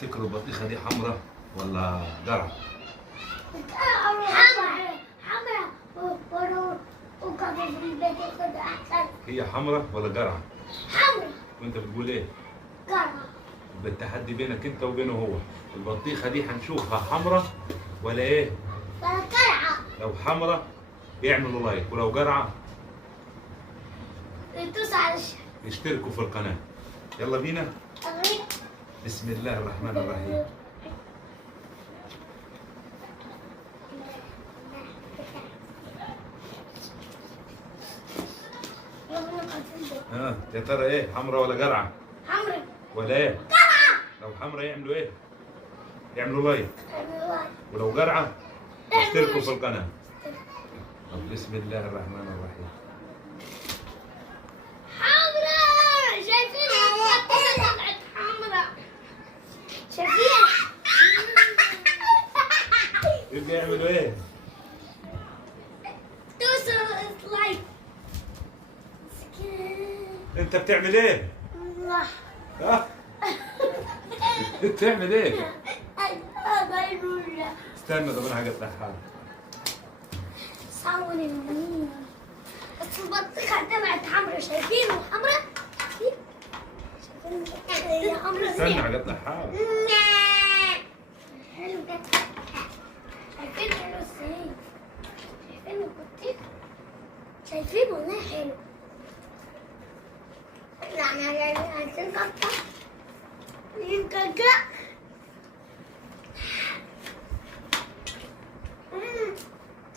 تفتكروا البطيخه دي حمراء ولا قرع؟ حمرا وكان في البيت كده احسن. هي حمراء ولا قرعه؟ حمرا. وانت بتقول ايه؟ قرع. بالتحدي بينك انت وبينه هو، البطيخه دي هنشوفها حمراء ولا ايه؟ قرعة. لو حمراء يعملوا لايك، ولو قرعه يدوس على الشاشة. يشتركوا في القناه. يلا بينا. بسم الله الرحمن الرحيم. يا ترى ايه، حمراء ولا قرعه؟ حمرا. ولا ايه؟ قرعة. لو حمراء يعملوا ايه؟ يعملوا لايك، ولو قرعه يشتركوا في القناه. طب بسم الله الرحمن الرحيم. حمرا. شايفينها البطيخة طلعت حمرا. شايفينها. يبقى يعملوا ايه؟ دوسوا لايك. انت بتعمل ايه؟ الله. ها؟ بتعمل ايه؟ استنى، طب انا هقطع حالك. صور المنين. بس البطيخة طلعت حمرا. شايفينه حمرا؟ شايفين حمرا؟ استنى هقطع حالك. حلو ده. شايفين حلو ازاي؟ شايفين البطيخ؟ شايفين والله حلو. لا انا عايزين قطع. يمكن كده.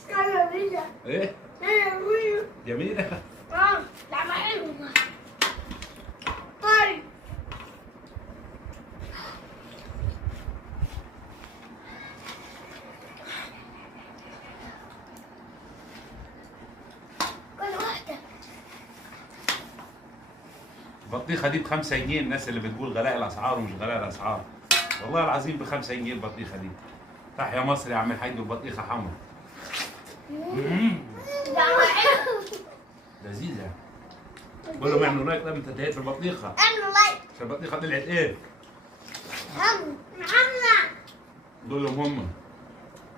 يلا بينا. ايه؟ يلا بينا. جميلة؟ لا ما حلو والله. طيب. كل واحدة. البطيخة دي ب5 جنيه، الناس اللي بتقول غلاء الأسعار ومش غلاء الأسعار. والله العظيم ب5 جنيه البطيخة دي. تحيا مصر يا عم الحاج، البطيخة حمرا. لا ما حلو. لذيذة. قول لهم اعملوا لايك. طب انت انتهيت في البطيخة. اعملوا لايك. عشان البطيخة طلعت ايه؟ محمد. قول لهم هم.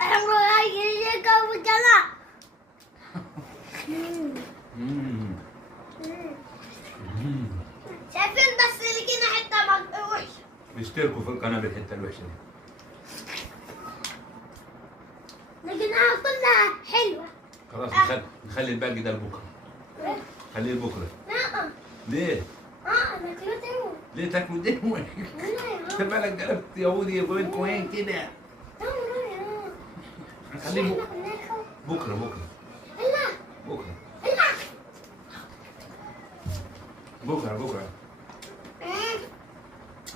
اعملوا لايك يجيكم بالقناة. شايفين بس لقينا حتة وحشة. بيشتركوا في القناة بالحتة الوحشة دي. لقيناها كلها حلوة. خلاص نخلي الباقي ده لبكرة. خليه لبكرة. لا. ليه؟ انا كلت ايوه. ليه تاكلوا دي؟ انت مالك قلبت يهودي وين كوين كده؟ نخليه بكرة. بكرة.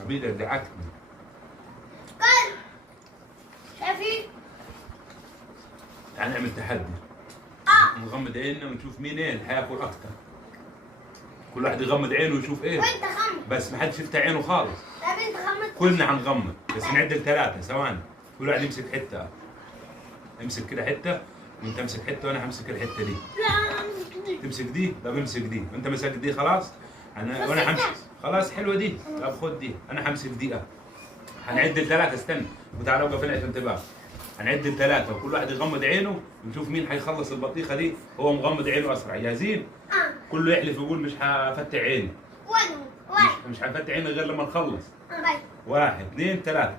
عبيدك دعكتني. شايفين؟ تعال نعمل تحدي. نغمض عيننا ونشوف مين ايه اللي هياكل اكتر. كل واحد يغمض عينه ويشوف ايه. وانت غمض. بس ما حدش يفتح عينه خالص. طب انت غمض. كلنا هنغمض بس نعد ل3 ثواني. كل واحد يمسك حته. امسك كده حته، وانت امسك حته وانا همسك الحته دي. لا. تمسك دي. طب امسك دي. انت مسكت دي خلاص. وانا همسك. خلاص حلوه دي. طب خد دي. انا همسك دي. هنعد ل3. استنى وتعالى وقف هنا عشان تبقى. هنعد ل3 وكل واحد يغمض عينه ونشوف مين هيخلص البطيخه دي. هو مغمض عينه اسرع. جاهزين؟ كله يحلف يقول مش هفتح عيني. واحد. مش هفتح عيني غير لما نخلص. طيب. 1 2 3.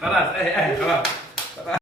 خلاص ايه خلاص.